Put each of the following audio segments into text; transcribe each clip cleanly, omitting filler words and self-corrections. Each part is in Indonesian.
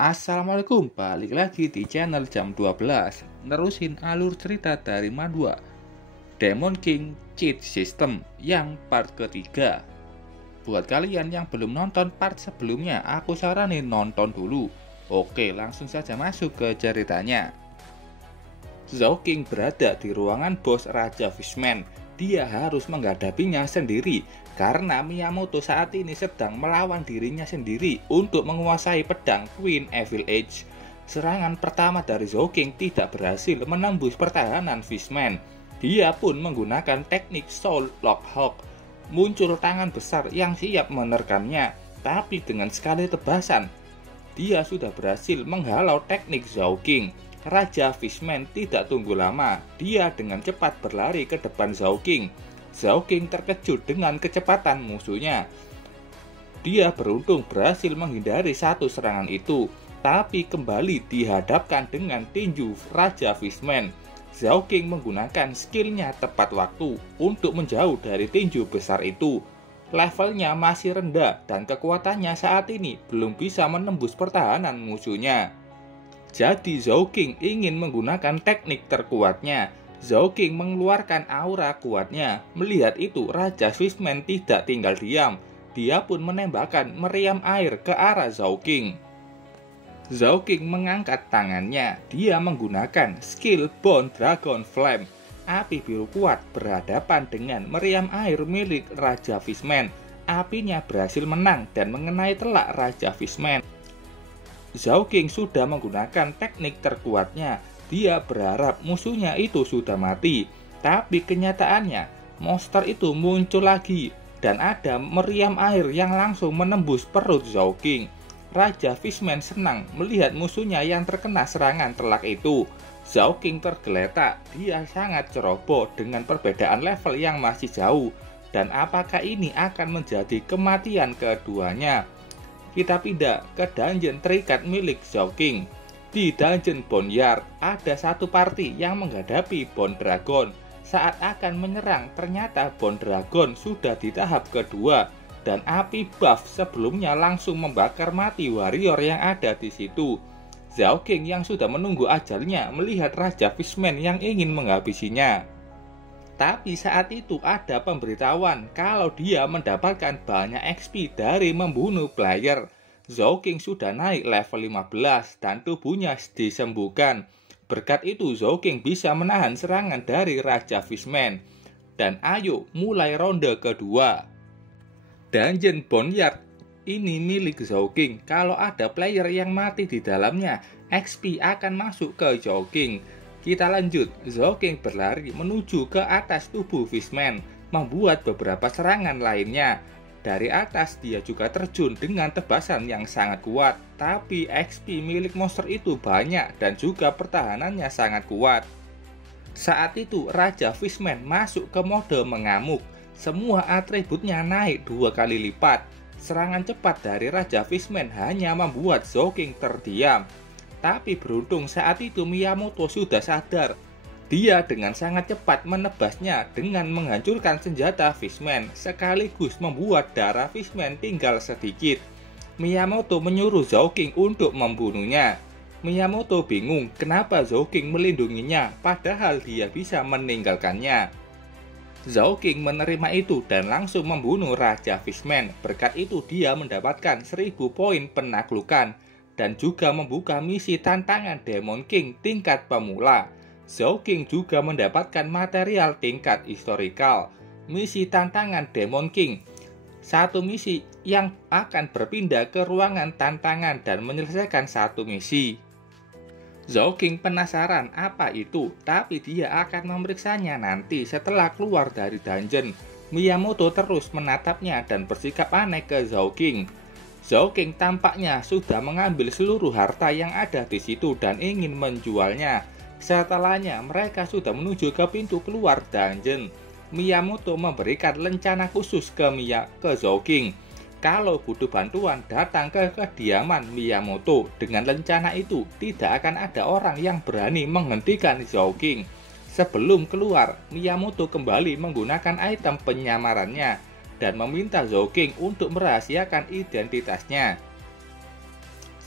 Assalamualaikum, balik lagi di channel jam 12. Nerusin alur cerita dari Manhwa Demon King Cheat System yang part ketiga. Buat kalian yang belum nonton part sebelumnya, aku saranin nonton dulu. Oke, langsung saja masuk ke ceritanya. Zhao King berada di ruangan bos Raja Fishman. Dia harus menghadapinya sendiri karena Miyamoto saat ini sedang melawan dirinya sendiri untuk menguasai pedang Queen Evil Edge. Serangan pertama dari Zhao King tidak berhasil menembus pertahanan Fishman. Dia pun menggunakan teknik Soul Lock Hawk. Muncul tangan besar yang siap menerkamnya, tapi dengan sekali tebasan, dia sudah berhasil menghalau teknik Zhao King. Raja Fishman tidak tunggu lama, dia dengan cepat berlari ke depan Zhao King. Zhao King terkejut dengan kecepatan musuhnya. Dia beruntung berhasil menghindari satu serangan itu, tapi kembali dihadapkan dengan tinju Raja Fishman. Zhao King menggunakan skillnya tepat waktu untuk menjauh dari tinju besar itu. Levelnya masih rendah dan kekuatannya saat ini belum bisa menembus pertahanan musuhnya. Jadi Zhao King ingin menggunakan teknik terkuatnya. Zhao King mengeluarkan aura kuatnya. Melihat itu, Raja Fishman tidak tinggal diam. Dia pun menembakkan meriam air ke arah Zhao King. Zhao King mengangkat tangannya. Dia menggunakan skill Bone Dragon Flame. Api biru kuat berhadapan dengan meriam air milik Raja Fishman. Apinya berhasil menang dan mengenai telak Raja Fishman. Zhao King sudah menggunakan teknik terkuatnya. Dia berharap musuhnya itu sudah mati. Tapi kenyataannya, monster itu muncul lagi. Dan ada meriam air yang langsung menembus perut Zhao King. Raja Fishman senang melihat musuhnya yang terkena serangan telak itu. Zhao King tergeletak. Dia sangat ceroboh dengan perbedaan level yang masih jauh. Dan apakah ini akan menjadi kematian keduanya? Kita pindah ke dungeon terikat milik Zhao King. Di dungeon Boneyard, ada satu party yang menghadapi Bone Dragon. Saat akan menyerang, ternyata Bone Dragon sudah di tahap kedua. Dan api buff sebelumnya langsung membakar mati warrior yang ada di situ. Zhao King yang sudah menunggu ajalnya melihat Raja Fishman yang ingin menghabisinya. Tapi saat itu ada pemberitahuan kalau dia mendapatkan banyak XP dari membunuh player. Zhao King sudah naik level 15 dan tubuhnya disembuhkan. Berkat itu Zhao King bisa menahan serangan dari Raja Fishman. Dan ayo mulai ronde kedua. Dungeon Boneyard ini milik Zhao King. Kalau ada player yang mati di dalamnya, XP akan masuk ke Zhao King. Kita lanjut, Zhao King berlari menuju ke atas tubuh Fishman, membuat beberapa serangan lainnya. Dari atas dia juga terjun dengan tebasan yang sangat kuat, tapi XP milik monster itu banyak dan juga pertahanannya sangat kuat. Saat itu Raja Fishman masuk ke mode mengamuk, semua atributnya naik 2 kali lipat. Serangan cepat dari Raja Fishman hanya membuat Zhao King terdiam. Tapi beruntung saat itu Miyamoto sudah sadar. Dia dengan sangat cepat menebasnya dengan menghancurkan senjata Fishman, sekaligus membuat darah Fishman tinggal sedikit. Miyamoto menyuruh Zhao King untuk membunuhnya. Miyamoto bingung kenapa Zhao King melindunginya, padahal dia bisa meninggalkannya. Zhao King menerima itu dan langsung membunuh Raja Fishman. Berkat itu dia mendapatkan 1000 poin penaklukan. Dan juga membuka misi tantangan Demon King tingkat pemula. Zhao King juga mendapatkan material tingkat historical. Misi tantangan Demon King, satu misi yang akan berpindah ke ruangan tantangan dan menyelesaikan satu misi. Zhao King penasaran apa itu, tapi dia akan memeriksanya nanti setelah keluar dari dungeon. Miyamoto terus menatapnya dan bersikap aneh ke Zhao King. Zhao King tampaknya sudah mengambil seluruh harta yang ada di situ dan ingin menjualnya. Setelahnya mereka sudah menuju ke pintu keluar dungeon. Miyamoto memberikan lencana khusus ke Zhao King. Kalau butuh bantuan datang ke kediaman Miyamoto. Dengan lencana itu tidak akan ada orang yang berani menghentikan Zhao King. Sebelum keluar, Miyamoto kembali menggunakan item penyamarannya dan meminta Zhao King untuk merahasiakan identitasnya.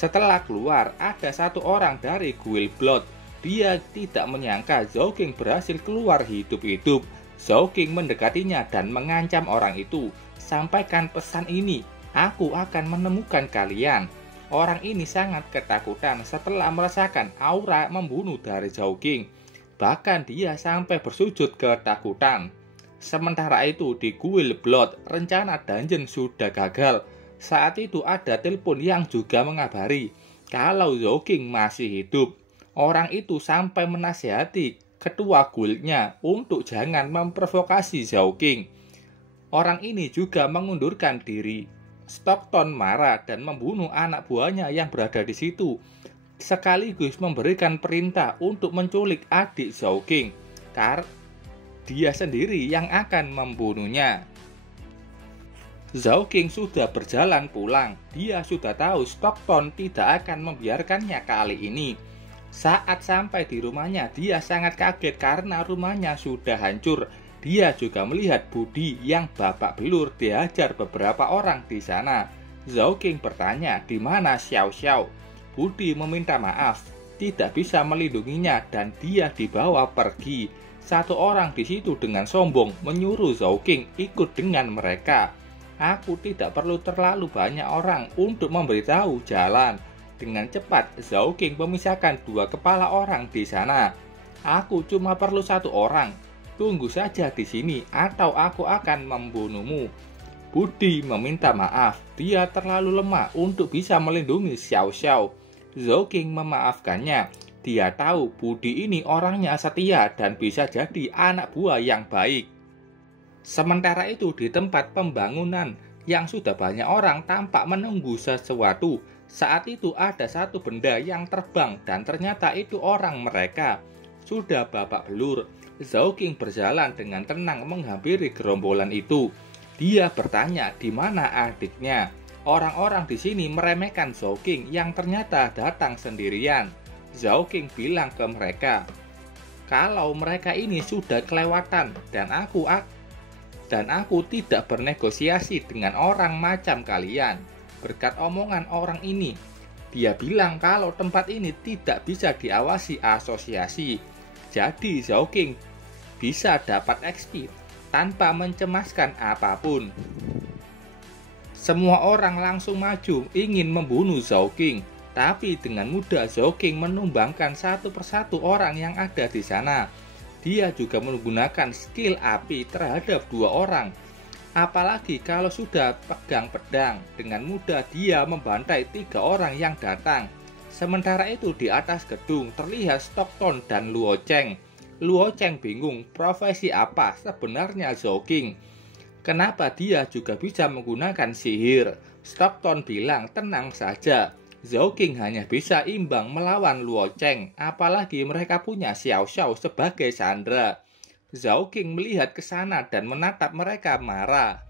Setelah keluar, ada satu orang dari Guild Blood. Dia tidak menyangka Zhao King berhasil keluar hidup-hidup. Zhao King mendekatinya dan mengancam orang itu. Sampaikan pesan ini, aku akan menemukan kalian. Orang ini sangat ketakutan setelah merasakan aura membunuh dari Zhao King. Bahkan dia sampai bersujud ketakutan. Sementara itu di Guild Blood, rencana dungeon sudah gagal. Saat itu ada telepon yang juga mengabari kalau Zhao King masih hidup. Orang itu sampai menasihati ketua guildnya untuk jangan memprovokasi Zhao King. Orang ini juga mengundurkan diri. Stockton marah dan membunuh anak buahnya yang berada di situ, sekaligus memberikan perintah untuk menculik adik Zhao King, karena dia sendiri yang akan membunuhnya. Zhao King sudah berjalan pulang. Dia sudah tahu Stockton tidak akan membiarkannya kali ini. Saat sampai di rumahnya, dia sangat kaget karena rumahnya sudah hancur. Dia juga melihat Budi yang babak belur dihajar beberapa orang di sana. Zhao King bertanya di mana Xiao Xiao. Budi meminta maaf, tidak bisa melindunginya dan dia dibawa pergi. Satu orang di situ dengan sombong menyuruh Zhao King ikut dengan mereka. Aku tidak perlu terlalu banyak orang untuk memberitahu jalan. Dengan cepat, Zhao King memisahkan dua kepala orang di sana. Aku cuma perlu satu orang. Tunggu saja di sini atau aku akan membunuhmu. Budi meminta maaf, dia terlalu lemah untuk bisa melindungi Xiao Xiao. Zhao King memaafkannya. Dia tahu Budi ini orangnya setia dan bisa jadi anak buah yang baik. Sementara itu di tempat pembangunan yang sudah banyak orang tampak menunggu sesuatu. Saat itu ada satu benda yang terbang dan ternyata itu orang mereka. Sudah babak belur. Zhao King berjalan dengan tenang menghampiri gerombolan itu. Dia bertanya di mana adiknya. Orang-orang di sini meremehkan Zhao King yang ternyata datang sendirian. Zhao King bilang ke mereka, kalau mereka ini sudah kelewatan dan aku tidak bernegosiasi dengan orang macam kalian. Berkat omongan orang ini, dia bilang kalau tempat ini tidak bisa diawasi asosiasi. Jadi Zhao King bisa dapat XP tanpa mencemaskan apapun. Semua orang langsung maju ingin membunuh Zhao King, tapi dengan mudah Zhao King menumbangkan satu persatu orang yang ada di sana. Dia juga menggunakan skill api terhadap dua orang. Apalagi kalau sudah pegang pedang, dengan mudah dia membantai 3 orang yang datang. Sementara itu di atas gedung terlihat Stockton dan Luo Cheng. Luo Cheng bingung profesi apa sebenarnya Zhao King. Kenapa dia juga bisa menggunakan sihir? Stockton bilang tenang saja. Zhao King hanya bisa imbang melawan Luo Cheng, apalagi mereka punya Xiao Xiao sebagai sandera. Zhao King melihat ke sana dan menatap mereka marah.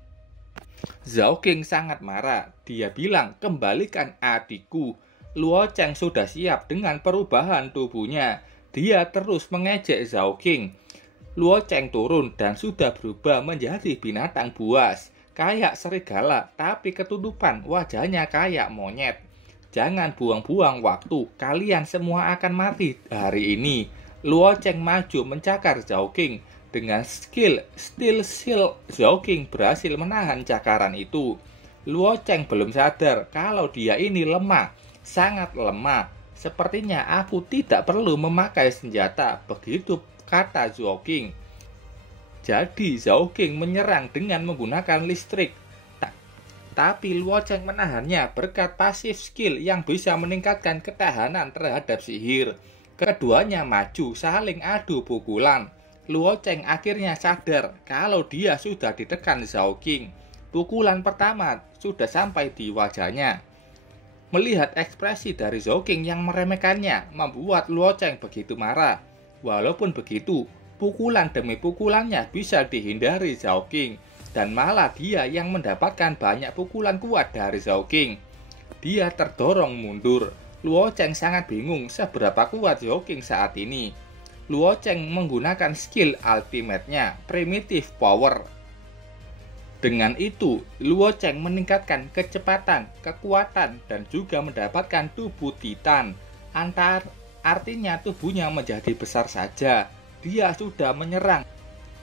Zhao King sangat marah. Dia bilang, kembalikan adikku. Luo Cheng sudah siap dengan perubahan tubuhnya. Dia terus mengejek Zhao King. Luo Cheng turun dan sudah berubah menjadi binatang buas. Kayak serigala, tapi ketutupan wajahnya kayak monyet. Jangan buang-buang waktu, kalian semua akan mati hari ini. Luo Cheng maju mencakar Zhao King. Dengan skill Steel Shield, Zhao King berhasil menahan cakaran itu. Luo Cheng belum sadar kalau dia ini lemah, sangat lemah. Sepertinya aku tidak perlu memakai senjata, begitu kata Zhao King. Jadi Zhao King menyerang dengan menggunakan listrik. Tapi Luo Cheng menahannya berkat pasif skill yang bisa meningkatkan ketahanan terhadap sihir. Keduanya maju saling adu pukulan. Luo Cheng akhirnya sadar kalau dia sudah ditekan Zhao King. Pukulan pertama sudah sampai di wajahnya. Melihat ekspresi dari Zhao King yang meremehkannya membuat Luo Cheng begitu marah. Walaupun begitu, pukulan demi pukulannya bisa dihindari Zhao King. Dan malah dia yang mendapatkan banyak pukulan kuat dari Zhao King. Dia terdorong mundur. Luo Cheng sangat bingung seberapa kuat Zhao King saat ini. Luo Cheng menggunakan skill ultimate-nya, Primitive Power. Dengan itu, Luo Cheng meningkatkan kecepatan, kekuatan, dan juga mendapatkan tubuh Titan. Artinya tubuhnya menjadi besar saja. Dia sudah menyerang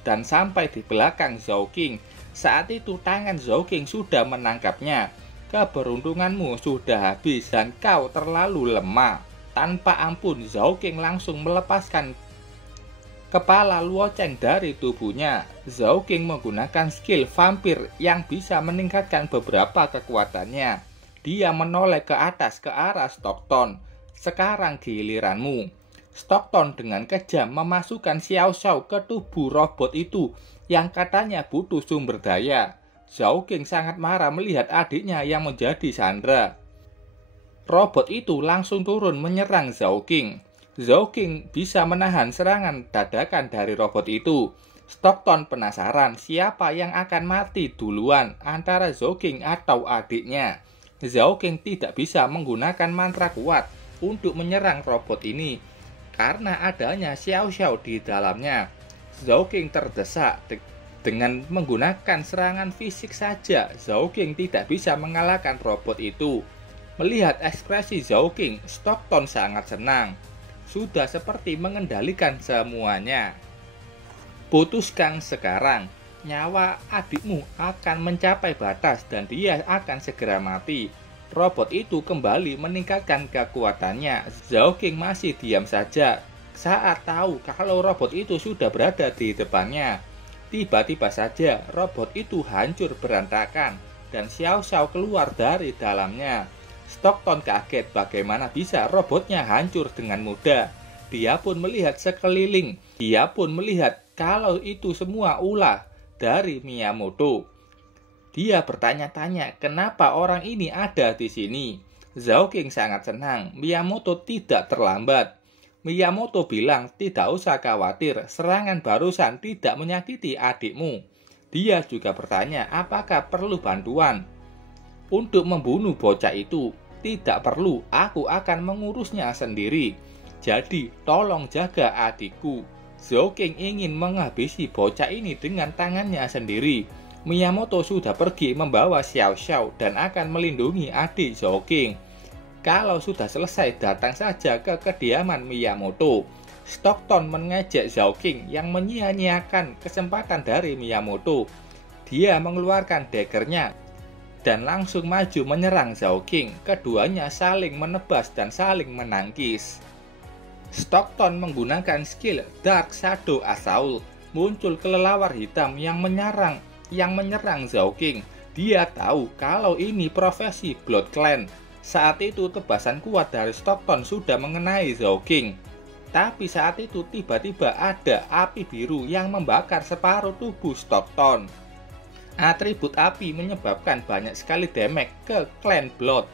dan sampai di belakang Zhao King. Saat itu tangan Zhao King sudah menangkapnya. Keberuntunganmu sudah habis dan kau terlalu lemah. Tanpa ampun, Zhao King langsung melepaskan kepala Luo Cheng dari tubuhnya. Zhao King menggunakan skill vampir yang bisa meningkatkan beberapa kekuatannya. Dia menoleh ke atas ke arah Stockton. Sekarang giliranmu. Stockton dengan kejam memasukkan Xiao Xiao ke tubuh robot itu yang katanya butuh sumber daya. Zhao King sangat marah melihat adiknya yang menjadi sandera. Robot itu langsung turun menyerang Zhao King. Zhao King bisa menahan serangan dadakan dari robot itu. Stockton penasaran siapa yang akan mati duluan antara Zhao King atau adiknya. Zhao King tidak bisa menggunakan mantra kuat untuk menyerang robot ini karena adanya Xiao Xiao di dalamnya. Zhao King terdesak dengan menggunakan serangan fisik saja. Zhao King tidak bisa mengalahkan robot itu. Melihat ekspresi Zhao King, Stockton sangat senang. Sudah seperti mengendalikan semuanya. Putuskan sekarang. Nyawa adikmu akan mencapai batas dan dia akan segera mati. Robot itu kembali meningkatkan kekuatannya. Zhao King masih diam saja saat tahu kalau robot itu sudah berada di depannya. Tiba-tiba saja robot itu hancur berantakan dan Xiao Xiao keluar dari dalamnya. Stockton kaget bagaimana bisa robotnya hancur dengan mudah. Dia pun melihat sekeliling. Dia pun melihat kalau itu semua ulah dari Miyamoto. Dia bertanya-tanya kenapa orang ini ada di sini. Zhao King sangat senang. Miyamoto tidak terlambat. Miyamoto bilang tidak usah khawatir, serangan barusan tidak menyakiti adikmu. Dia juga bertanya apakah perlu bantuan untuk membunuh bocah itu. Tidak perlu, aku akan mengurusnya sendiri. Jadi tolong jaga adikku. Zhao King ingin menghabisi bocah ini dengan tangannya sendiri. Miyamoto sudah pergi membawa Xiao Xiao dan akan melindungi adik Zhao King. Kalau sudah selesai datang saja ke kediaman Miyamoto. Stockton mengejek Zhao King yang menyia-nyiakan kesempatan dari Miyamoto. Dia mengeluarkan daggernya dan langsung maju menyerang Zhao King. Keduanya saling menebas dan saling menangkis. Stockton menggunakan skill Dark Shadow Assault. Muncul kelelawar hitam yang menyerang Zhao King. Dia tahu kalau ini profesi Blood Clan. Saat itu tebasan kuat dari Stockton sudah mengenai Zhao King. Tapi saat itu tiba-tiba ada api biru yang membakar separuh tubuh Stockton. Atribut api menyebabkan banyak sekali damage ke Clan Blood.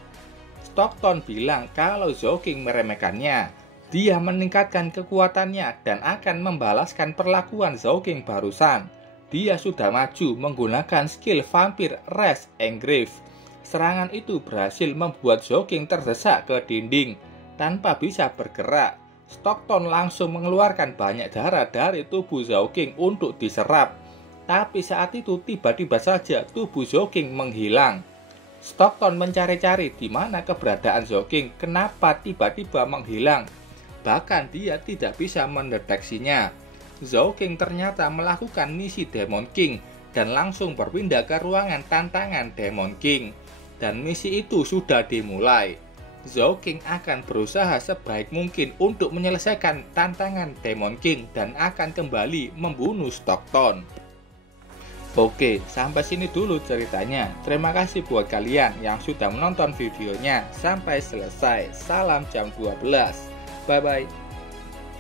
Stockton bilang kalau Zhao King meremehkannya. Dia meningkatkan kekuatannya dan akan membalaskan perlakuan Zhao King barusan. Dia sudah maju menggunakan skill vampir Rest Engrave. Serangan itu berhasil membuat Zhao King terdesak ke dinding tanpa bisa bergerak. Stockton langsung mengeluarkan banyak darah dari tubuh Zhao King untuk diserap. Tapi saat itu tiba-tiba saja tubuh Zhao King menghilang. Stockton mencari-cari di mana keberadaan Zhao King, kenapa tiba-tiba menghilang. Bahkan dia tidak bisa mendeteksinya. Zhao King ternyata melakukan misi Demon King dan langsung berpindah ke ruangan tantangan Demon King. Dan misi itu sudah dimulai. Zhao King akan berusaha sebaik mungkin untuk menyelesaikan tantangan Demon King dan akan kembali membunuh Stockton. Oke, sampai sini dulu ceritanya. Terima kasih buat kalian yang sudah menonton videonya sampai selesai. Salam jam 12. Bye-bye.